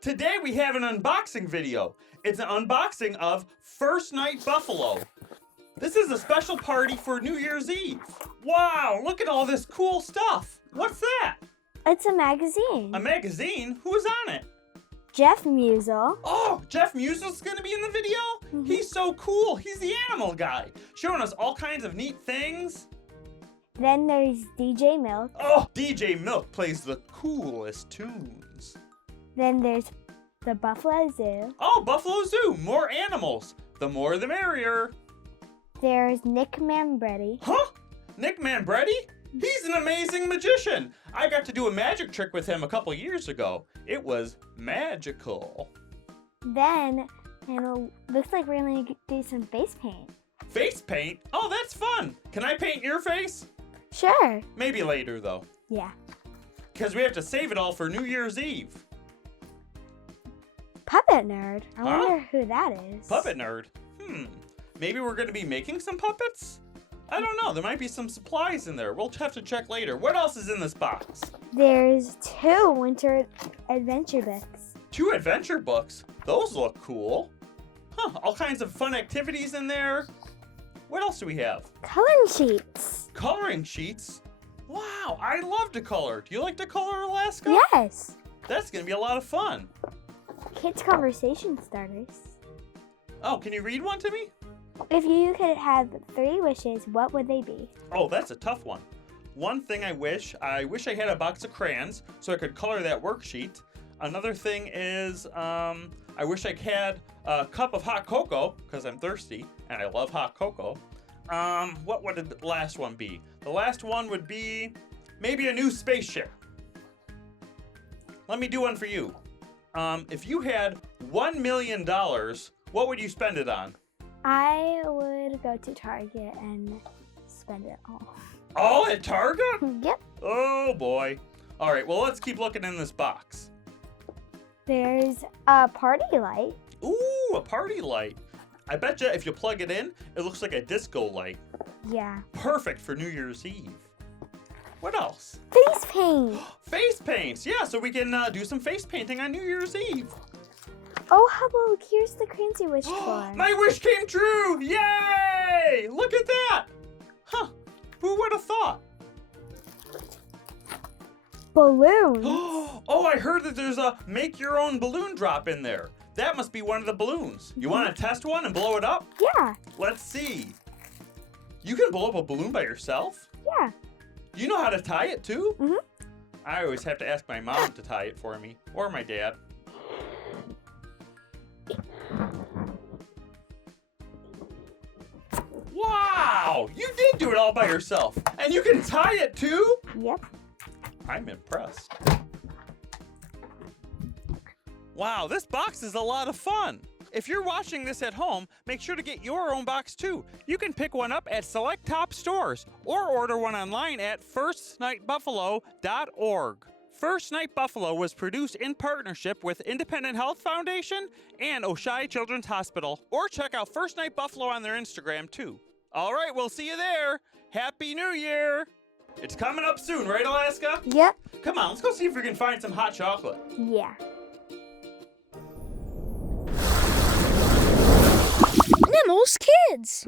Today we have an unboxing video. It's an unboxing of First Night Buffalo. This is a special party for New Year's Eve. Wow, look at all this cool stuff. What's that? It's a magazine. A magazine? Who's on it? Jeff Musel. Oh, Jeff Musel's gonna be in the video? Mm-hmm. He's so cool. He's the animal guy, showing us all kinds of neat things. Then there's DJ Milk. Oh, DJ Milk plays the coolest tunes. Then there's the Buffalo Zoo. Oh, Buffalo Zoo, more animals. The more the merrier. There's Nick Mambretti. Huh? Nick Mambretti? He's an amazing magician. I got to do a magic trick with him a couple years ago. It was magical. Then, and it looks like we're going to do some face paint. Face paint? Oh, that's fun. Can I paint your face? Sure. Maybe later, though. Yeah. Because we have to save it all for New Year's Eve. Puppet Nerd. I wonder who that is. Puppet Nerd? Maybe we're going to be making some puppets? I don't know. There might be some supplies in there. We'll have to check later. What else is in this box? There's 2 winter adventure books. 2 adventure books? Those look cool. Huh, all kinds of fun activities in there. What else do we have? Coloring sheets. Coloring sheets? Wow, I love to color. Do you like to color, Alaska? Yes. That's going to be a lot of fun. Kids conversation starters. Oh, can you read one to me? If you could have 3 wishes, what would they be? Oh, that's a tough one. One thing I wish I had a box of crayons so I could color that worksheet. Another thing is, I wish I had a cup of hot cocoa because I'm thirsty and I love hot cocoa. What would the last one be? The last one would be maybe a new spaceship. Let me do one for you. If you had $1 million, what would you spend it on? I would go to Target and spend it all. All at Target? Yep. Oh boy. All right, well, let's keep looking in this box. There's a party light. Ooh, a party light. I bet you if you plug it in, it looks like a disco light. Yeah. Perfect for New Year's Eve. What else? Face paint. Face paints. Yeah, so we can do some face painting on New Year's Eve. Oh, Hubble, here's the crayons you wished for. My wish came true! Yay! Look at that! Huh, who would have thought? Balloons. Oh, I heard that there's a make your own balloon drop in there. That must be one of the balloons. You want to test one and blow it up? Yeah. Let's see. You can blow up a balloon by yourself? Yeah. You know how to tie it too? Mm-hmm. I always have to ask my mom to tie it for me, or my dad. Wow! You did do it all by yourself. And you can tie it too? Yep. I'm impressed. Wow, this box is a lot of fun. If you're watching this at home, make sure to get your own box too. You can pick one up at select top stores or order one online at firstnightbuffalo.org. First Night Buffalo was produced in partnership with Independent Health Foundation and Oshai Children's Hospital. Or check out First Night Buffalo on their Instagram too. All right, we'll see you there. Happy New Year! It's coming up soon, right, Alaska? Yep. Come on, let's go see if we can find some hot chocolate. Yeah. Nemo's Kids.